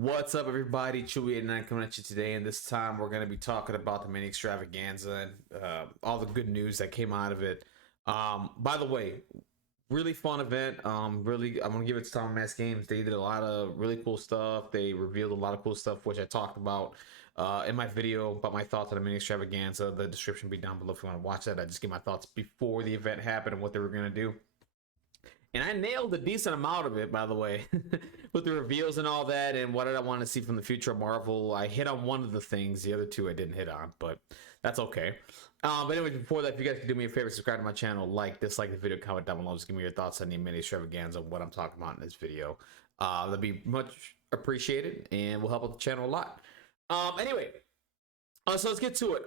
What's up, everybody? Chewy89 coming at you today, and this time we're going to be talking about the mini extravaganza and all the good news that came out of it. By the way, really fun event. Really, I'm going to give it to Tom Mass Games. They did a lot of really cool stuff. They revealed a lot of cool stuff, which I talked about in my video about my thoughts on the mini extravaganza. The description will be down below if you want to watch that. I just gave my thoughts before the event happened and what they were going to do. And I nailed a decent amount of it, by the way, with the reveals and all that, and what did I want to see from the future of Marvel. I hit on one of the things, the other two I didn't hit on, but that's okay. But anyway, before that, if you guys could do me a favor, subscribe to my channel, dislike the video, comment down below, just give me your thoughts on the mini extravaganza and what I'm talking about in this video. That'd be much appreciated, and will help out the channel a lot. Anyway, so let's get to it.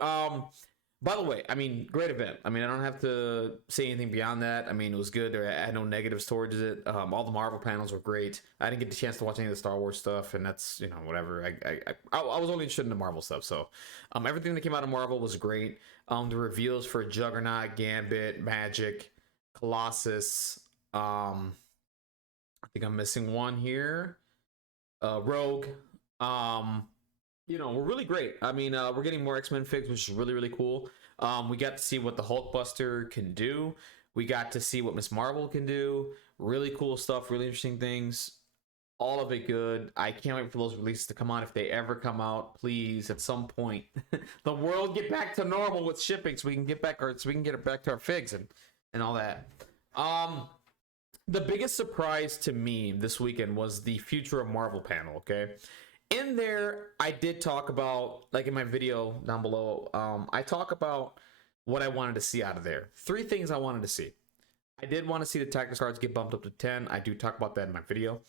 By the way, I mean, great event. I mean, I don't have to say anything beyond that. I mean, it was good. I had no negatives towards it. All the Marvel panels were great. I didn't get the chance to watch any of the Star Wars stuff, and that's, you know, whatever. I was only interested in the Marvel stuff. So, everything that came out of Marvel was great. The reveals for Juggernaut, Gambit, Magic, Colossus. I think I'm missing one here. Rogue. You know, we're really great. I mean, we're getting more X-Men figs, which is really, really cool. We got to see what the Hulkbuster can do. We got to see what Miss Marvel can do. Really cool stuff, really interesting things. All of it good. I can't wait for those releases to come out. If they ever come out, please, at some point, the world get back to normal with shipping, so we can get it back to our figs and all that. The biggest surprise to me this weekend was the Future of Marvel panel. Okay. In there, I did talk about, like in my video down below, I talk about what I wanted to see out of there. 3 things I wanted to see. I did want to see the tactics cards get bumped up to 10. I do talk about that in my video.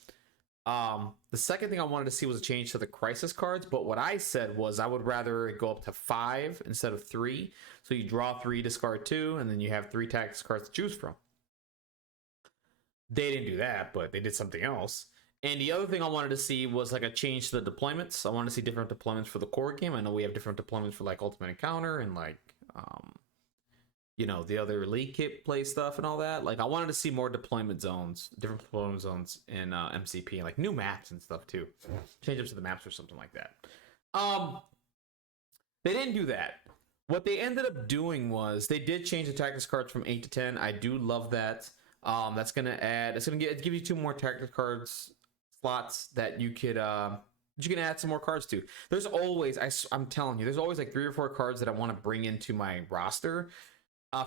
The second thing I wanted to see was a change to the crisis cards, but what I said was I would rather it go up to 5 instead of 3. So you draw 3, discard 2, and then you have 3 tactics cards to choose from. They didn't do that, but they did something else. And the other thing I wanted to see was like a change to the deployments. I wanted to see different deployments for the core game. I know we have different deployments for like Ultimate Encounter and like, you know, the other League Kit play stuff and all that. Like I wanted to see more deployment zones, different deployment zones in MCP, and like new maps and stuff too. Change up to the maps or something like that. They didn't do that. What they ended up doing was they did change the tactics cards from 8 to 10. I do love that. That's gonna add. It's gonna give you 2 more tactics cards slots that you could you can add some more cards to. There's always, I'm telling you, there's always like 3 or 4 cards that I want to bring into my roster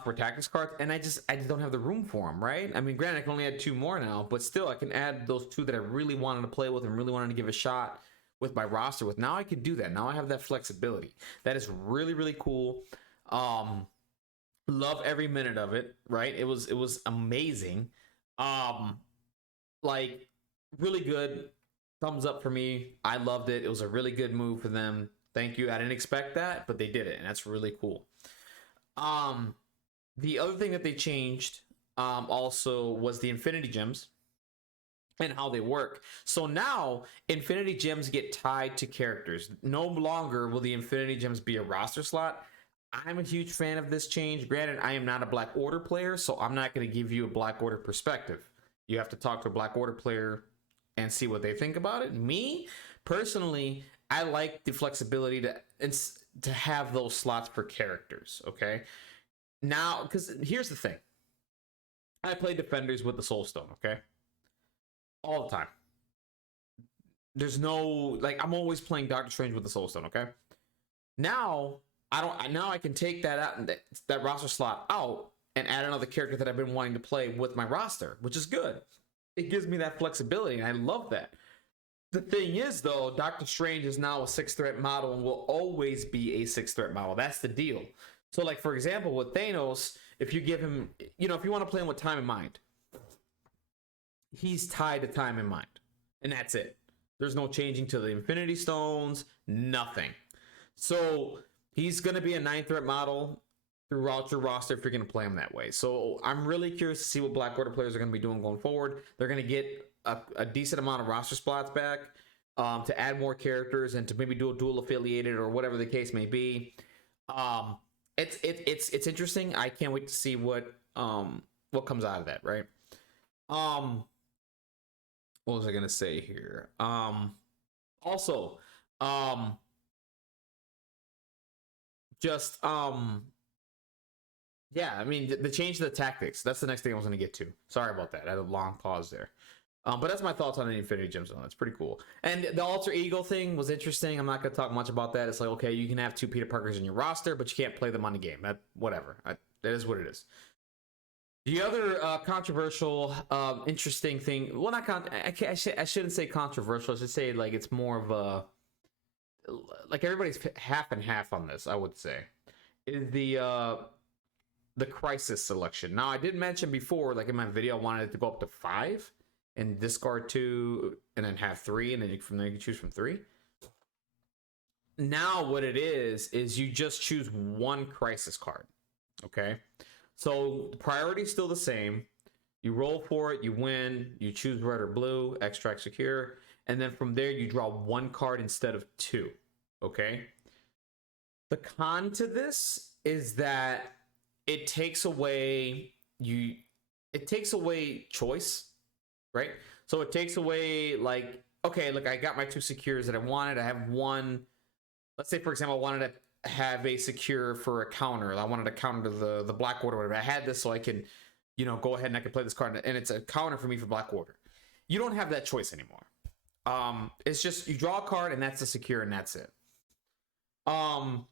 for tactics cards, and I just don't have the room for them, right? I mean, granted, I can only add 2 more now, but still I can add those 2 that I really wanted to play with and really wanted to give a shot with my roster with. Now I can do that. Now I have that flexibility. That is really, really cool. Love every minute of it, right? It was amazing. Like really good. Thumbs up for me. I loved it. It was a really good move for them. Thank you. I didn't expect that, but they did it, and that's really cool. The other thing that they changed also was the Infinity Gems and how they work. So now Infinity Gems get tied to characters. No longer will the Infinity Gems be a roster slot. I'm a huge fan of this change. Granted, I am not a Black Order player, so I'm not going to give you a Black Order perspective. You have to talk to a Black Order player and see what they think about it. Me, personally, I like the flexibility to have those slots for characters, okay? Now, because here's the thing. I play Defenders with the Soul Stone, okay? All the time. There's no, like, I'm always playing Doctor Strange with the Soul Stone, okay? Now, I can take that out, that roster slot out, and add another character that I've been wanting to play with my roster, which is good. It gives me that flexibility, and I love that. The thing is, though, Doctor Strange is now a 6-threat model and will always be a 6-threat model. That's the deal. So, like, for example, with Thanos, if you give him, you know, if you want to play him with time in mind, he's tied to time in mind, and that's it. There's no changing to the Infinity Stones, nothing. So, he's going to be a 9-threat model throughout your roster if you're going to play him that way. So I'm really curious to see what Black Order players are going to be doing going forward. They're going to get a decent amount of roster spots back to add more characters and to maybe do a dual affiliated or whatever the case may be. It's interesting. I can't wait to see what comes out of that, right? What was I going to say here? Also, um, just yeah, I mean the change to the tactics. That's the next thing I was going to get to. Sorry about that. I had a long pause there. But that's my thoughts on the Infinity Gem Zone. That's pretty cool. And the alter ego thing was interesting. I'm not going to talk much about that. It's like, okay, you can have two Peter Parkers in your roster, but you can't play them on the game. That whatever. That is what it is. The other controversial, interesting thing. Well, not I shouldn't say controversial. I should say like it's more of a like everybody's half and half on this. I would say is the crisis selection. Now, I did mention before, like in my video, I wanted it to go up to 5 and discard 2 and then have 3, and then from there you can choose from 3. Now, what it is you just choose one crisis card. Okay, so the priority is still the same. You roll for it, you win, you choose red or blue, extract secure, and then from there you draw 1 card instead of 2. Okay. The con to this is that it takes away choice, right? So it takes away like, okay, look, I got my 2 secures that I wanted. I have one. Let's say, for example, I wanted to have a secure for a counter. I wanted to counter the Blackwater or whatever. I had this so I can, go ahead and I can play this card, and it's a counter for me for Blackwater. You don't have that choice anymore. It's just you draw a card and that's a secure and that's it. And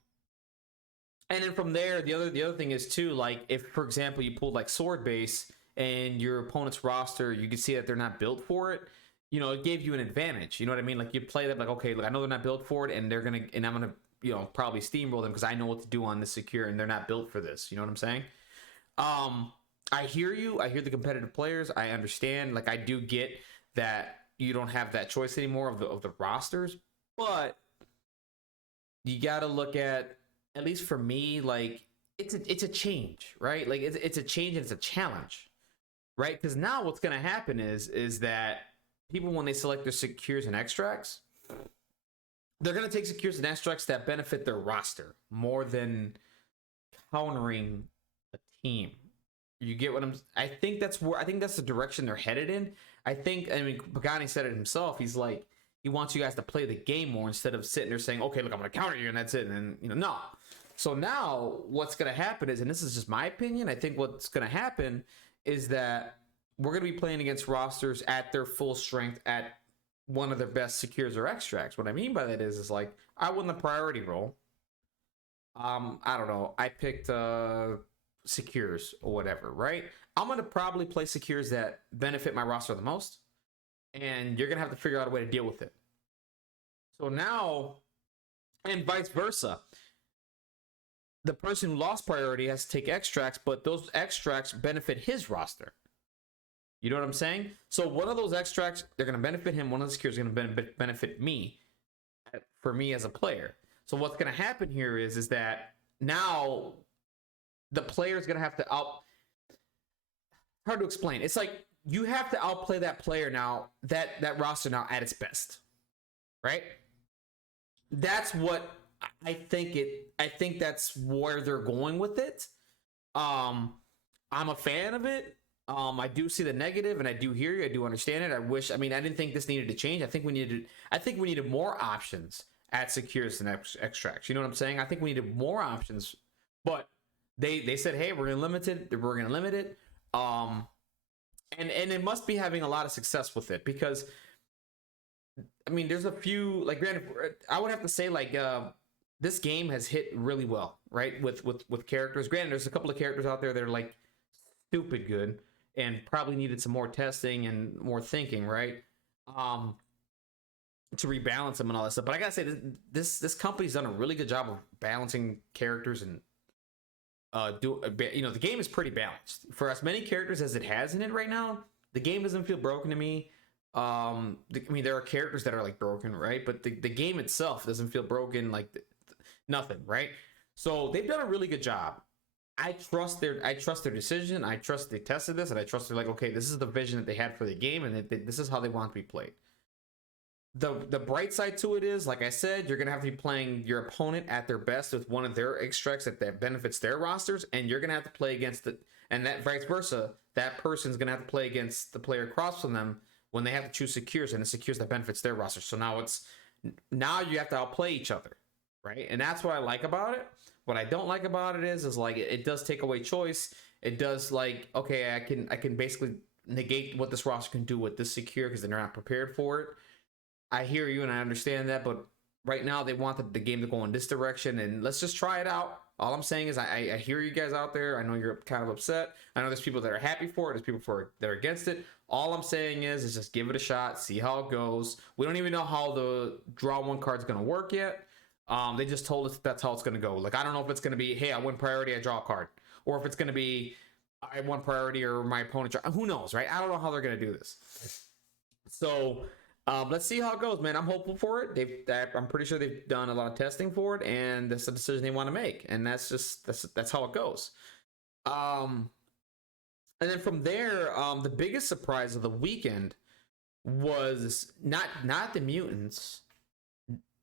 then from there, the other thing is too, like if for example you pulled like sword base and your opponent's roster, you can see that they're not built for it. It gave you an advantage. You know what I mean? Like you play them like, okay, look, I know they're not built for it, and I'm gonna probably steamroll them because I know what to do on this secure, and they're not built for this. You know what I'm saying? I hear you. I hear the competitive players. I understand. Like I do get that you don't have that choice anymore of the rosters, but you got to look at least for me, like it's a change, right? Like it's a change and it's a challenge, right? Because now what's going to happen is that people, when they select their secures and extracts, they're going to take secures and extracts that benefit their roster more than countering a team. You get what I think that's the direction they're headed in. I mean, Pagani said it himself. He's like, he wants you guys to play the game more instead of sitting there saying, okay, look, I'm going to counter you and that's it. And no. So now what's going to happen is, and this is just my opinion, I think what's going to happen is that we're going to be playing against rosters at their full strength at one of their best secures or extracts. What I mean by that is like, I won the priority roll. I don't know. I picked secures or whatever, right? I'm going to probably play secures that benefit my roster the most, and you're going to have to figure out a way to deal with it. So now, and vice versa, the person who lost priority has to take extracts, but those extracts benefit his roster. You know what I'm saying? So one of those extracts, they're going to benefit him. One of the secures is going to benefit me, for me as a player. So what's going to happen here is that now the player is going to have to hard to explain. It's like you have to outplay that player now, that roster now at its best, right? That's what I think that's where they're going with it. I'm a fan of it. I do see the negative, and I do hear you. I do understand it. I didn't think this needed to change. I think we needed more options at secures and extracts. You know what I'm saying? I think we needed more options, but they said, hey, we're gonna limit it. And it must be having a lot of success with it, because I mean, there's a few, like, granted, I would have to say, like, this game has hit really well, right? With characters. Granted, there's a couple of characters out there that are like stupid good and probably needed some more testing and more thinking, right? To rebalance them and all that stuff. But I gotta say, this company's done a really good job of balancing characters, and the game is pretty balanced for as many characters as it has in it right now. The game doesn't feel broken to me. I mean, there are characters that are like broken, right? But the game itself doesn't feel broken, like nothing, right? So they've done a really good job. I trust their decision. I trust they tested this, and I trust they're like, okay, this is the vision that they had for the game, and this is how they want to be played. The bright side to it is, like I said, you're gonna have to be playing your opponent at their best with one of their extracts that benefits their rosters, and you're gonna have to play against and that vice versa. That person's gonna have to play against the player across from them when they have to choose secures, and the secures that benefits their roster. So now Now you have to outplay each other, right? And that's what I like about it. What I don't like about it is like it does take away choice. It does like, okay, I can basically negate what this roster can do with this secure because they're not prepared for it. I hear you and I understand that, but right now they want the game to go in this direction, and let's just try it out. All I'm saying is I hear you guys out there. I know you're kind of upset. I know there's people that are happy for it. There's people that are against it. All I'm saying is just give it a shot, see how it goes. We don't even know how the draw one card's going to work yet. They just told us that's how it's going to go. Like, I don't know if it's going to be, hey, I win priority, I draw a card. Or if it's going to be, I won priority or my opponent, who knows, right? I don't know how they're going to do this. So let's see how it goes, man. I'm hopeful for it. I'm pretty sure they've done a lot of testing for it, and that's a decision they want to make, and that's how it goes. And then from there, the biggest surprise of the weekend was not the mutants.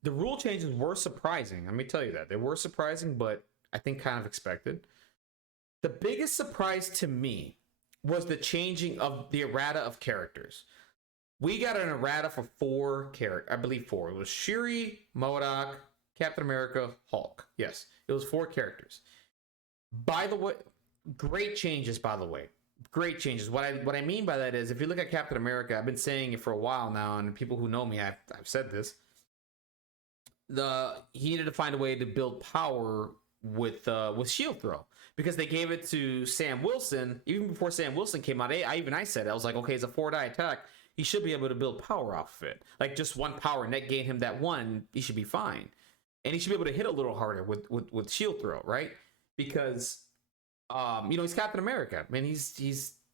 The rule changes were surprising. Let me tell you that they were surprising, but I think kind of expected. The biggest surprise to me was the changing of the errata of characters. We got an errata for 4 characters. I believe 4. It was Shuri, MODOK, Captain America, Hulk. Yes, it was 4 characters. By the way, great changes, by the way. Great changes. What I mean by that is, if you look at Captain America, I've been saying it for a while now, and people who know me, I've said this. He needed to find a way to build power with shield throw, because they gave it to Sam Wilson even before Sam Wilson came out. I said, I was like, okay, it's a 4-die attack. He should be able to build power off of it. Like, just 1 power net gain him that 1, he should be fine. And he should be able to hit a little harder with shield throw, right? Because he's Captain America. I mean, he's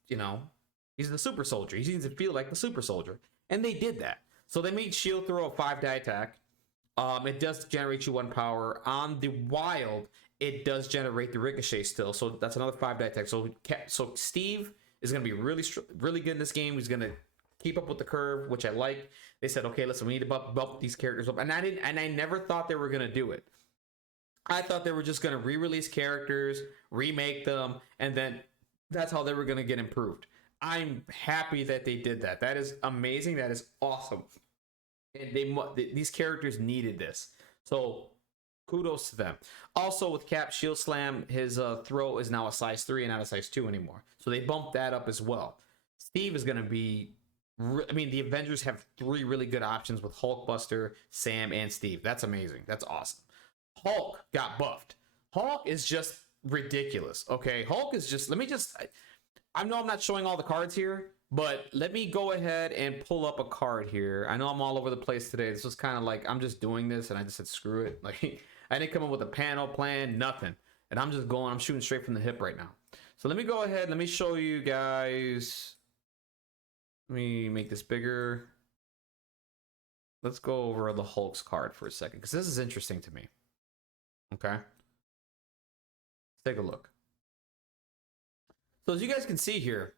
the super soldier. He needs to feel like the super soldier. And they did that. So they made shield throw a 5-die attack. It does generate you 1 power. On the wild, it does generate the ricochet still. So that's another 5-die attack. So Steve is going to be really good in this game. He's going to keep up with the curve, which I like. They said, okay, listen, we need to bump these characters up. And I never thought they were going to do it. I thought they were just going to re-release characters, remake them, and then that's how they were going to get improved. I'm happy that they did that. That is amazing. That is awesome. And these characters needed this. So kudos to them. Also, with Cap Shield Slam, his throw is now a size 3 and not a size 2 anymore. So they bumped that up as well. Steve is going to be... the Avengers have 3 really good options with Hulkbuster, Sam, and Steve. That's amazing. That's awesome. Hulk got buffed. Hulk is just ridiculous. Okay, Hulk is just... I know I'm not showing all the cards here, but let me go ahead and pull up a card here. I know I'm all over the place today. This was kind of like, I'm just doing this, and I just said, screw it. Like, I didn't come up with a panel plan, nothing. And I'm shooting straight from the hip right now. So let me go ahead. Let me show you guys... Let me make this bigger. Let's go over the Hulk's card for a second, because this is interesting to me. Okay. Let's take a look. So as you guys can see here,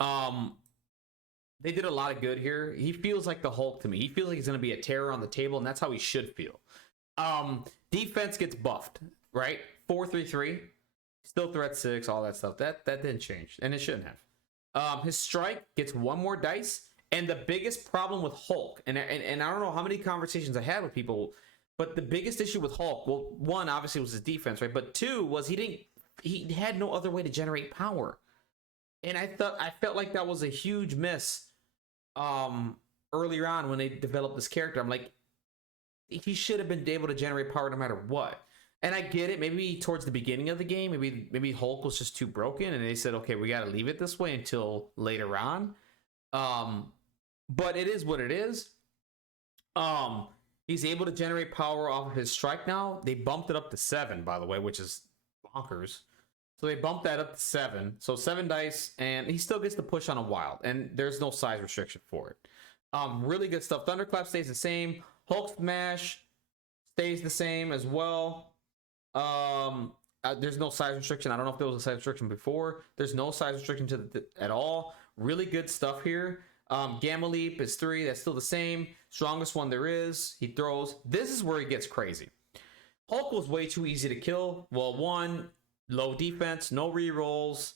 they did a lot of good here. He feels like the Hulk to me. He feels like he's going to be a terror on the table, and that's how he should feel. Defense gets buffed, right? 4-3-3. Still threat 6, all that stuff. That didn't change, and it shouldn't have. His strike gets 1 more dice, and the biggest problem with Hulk, and I don't know how many conversations I had with people, but the biggest issue with Hulk, well, 1 obviously was his defense, right? But 2 was he had no other way to generate power, and I felt like that was a huge miss. Earlier on when they developed this character, I'm like, he should have been able to generate power no matter what. And I get it. Maybe towards the beginning of the game, maybe Hulk was just too broken, and they said, okay, we got to leave it this way until later on. But it is what it is. He's able to generate power off of his strike now. They bumped it up to 7, by the way, which is bonkers. So they bumped that up to 7. So 7 dice, and he still gets the push on a wild, and there's no size restriction for it. Really good stuff. Thunderclap stays the same. Hulk Smash stays the same as well. There's no size restriction. I don't know if there was a size restriction before. There's no size restriction at all. Really good stuff here. Gamma Leap is 3. That's still the same. Strongest one there is. He throws. This is where he gets crazy. Hulk was way too easy to kill. Well, 1, low defense, no rerolls.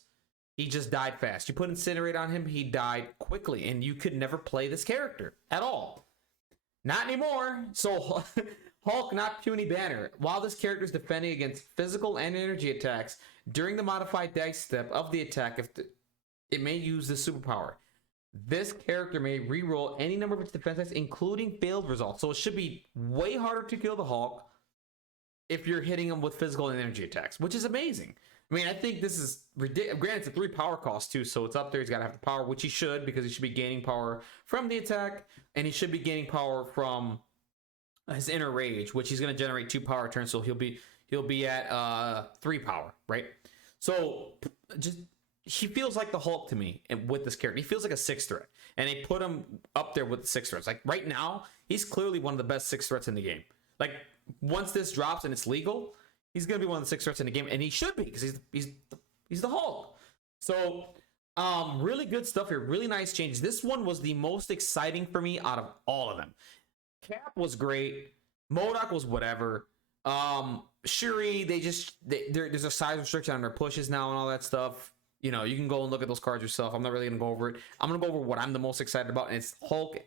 He just died fast. You put Incinerate on him, he died quickly, and you could never play this character at all. Not anymore. So Hulk, not Puny Banner. While this character is defending against physical and energy attacks during the modified dice step of the attack, it may use this superpower. This character may reroll any number of its defense dice, including failed results. So it should be way harder to kill the Hulk if you're hitting him with physical and energy attacks, which is amazing. I mean, I think this is ridiculous. Granted, it's a 3 power cost too, so it's up there. He's got to have the power, which he should, because he should be gaining power from the attack, and he should be gaining power from his inner rage, which he's going to generate 2 power turns, so he'll be at 3 power, right? So just he feels like the Hulk to me, and with this character, he feels like a 6 threat, and they put him up there with the 6 threats. Like right now, he's clearly one of the best 6 threats in the game. Like once this drops and it's legal, he's gonna be one of the 6 threats in the game, and he should be because he's the Hulk. So really good stuff here. Really nice changes. This one was the most exciting for me out of all of them. Cap was great. MODOK was whatever. Shuri, there's a size restriction on their pushes now and all that stuff. You know, you can go and look at those cards yourself. I'm not really gonna go over it. I'm gonna go over what I'm the most excited about, and it's Hulk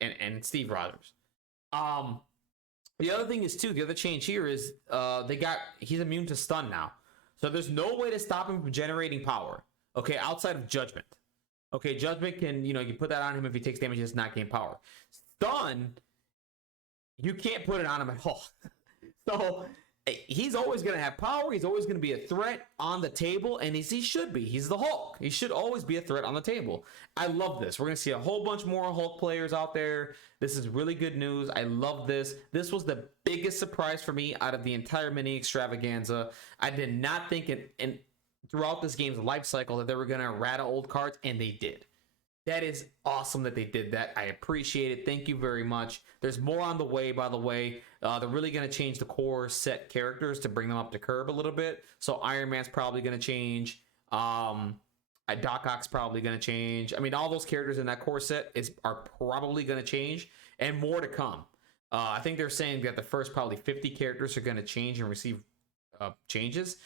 and Steve Rogers. The other thing is too, the other change here is he's immune to stun now. So there's no way to stop him from generating power. Okay, outside of Judgment. Okay, Judgment can, you put that on him if he takes damage, he does not gain power. Stun, you can't put it on him at all. So he's always going to have power. He's always going to be a threat on the table, and he should be. He's the Hulk. He should always be a threat on the table. I love this. We're going to see a whole bunch more Hulk players out there. This is really good news. I love this. This was the biggest surprise for me out of the entire mini extravaganza. I did not think throughout this game's life cycle that they were going to errata old cards, and they did. That is awesome that they did that. I appreciate it. Thank you very much. There's more on the way, by the way. They're really going to change the core set characters to bring them up to curb a little bit. So Iron Man's probably going to change. Doc Ock's probably going to change. I mean, all those characters in that core set are probably going to change, and more to come. I think they're saying that the first probably 50 characters are going to change and receive changes.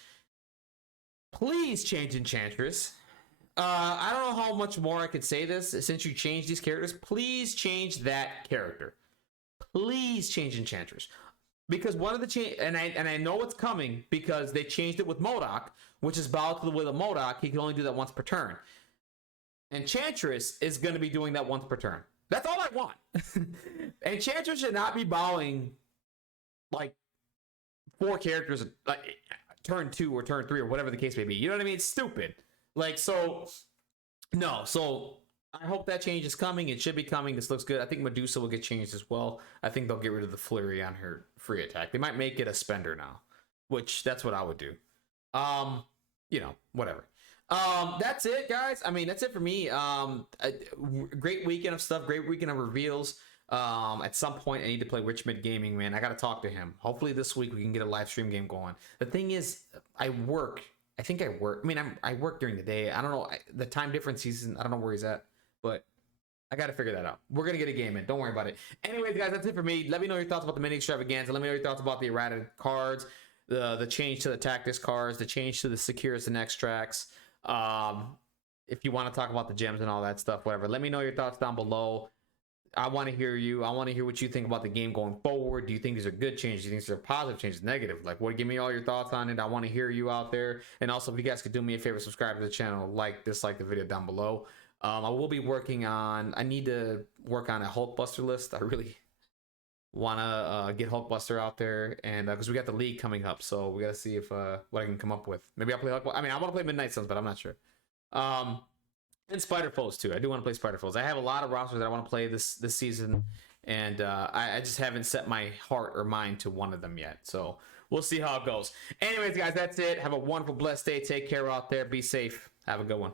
Please change Enchantress. I don't know how much more I could say this. Since you changed these characters, please change that character. Please change Enchantress. Because one of the change, and I know it's coming because they changed it with MODOK, which is bow to the will of MODOK. He can only do that once per turn. Enchantress is going to be doing that once per turn. That's all I want. Enchantress should not be bowing like 4 characters like turn 2 or turn 3 or whatever the case may be. You know what I mean? It's stupid. Like, so I hope that change is coming. It should be coming. This looks good. I think Medusa will get changed as well. I think they'll get rid of the flurry on her free attack. They might make it a spender now, which that's what I would do. Whatever. That's it, guys. I mean, that's it for me. Great weekend of stuff. Great weekend of reveals. At some point I need to play Richmond Gaming, man. I got to talk to him. Hopefully this week we can get a live stream game going. The thing is, I work. I mean, I work during the day. I don't know. The time difference, I don't know where he's at, but I got to figure that out. We're going to get a game in. Don't worry about it. Anyways, guys, that's it for me. Let me know your thoughts about the mini extravaganza. Let me know your thoughts about the errata cards, the change to the tactics cards, the change to the secures and extracts. If you want to talk about the gems and all that stuff, whatever, let me know your thoughts down below. I want to hear you. I want to hear what you think about the game going forward. Do you think these are good changes? Do you think these are positive changes, negative? Like, what? Give me all your thoughts on it. I want to hear you out there. And also, if you guys could do me a favor, subscribe to the channel, dislike the video down below. I will be working on. I need to work on a Hulkbuster list. I really want to get Hulkbuster out there, and because we got the league coming up, so we got to see if what I can come up with. Maybe I'll play Hulkbuster. I mean, I want to play Midnight Suns, but I'm not sure. And Spider Foes too. I do want to play Spider Foes. I have a lot of rosters that I want to play this season, and I just haven't set my heart or mind to one of them yet. So we'll see how it goes. Anyways, guys, that's it. Have a wonderful, blessed day. Take care out there. Be safe. Have a good one.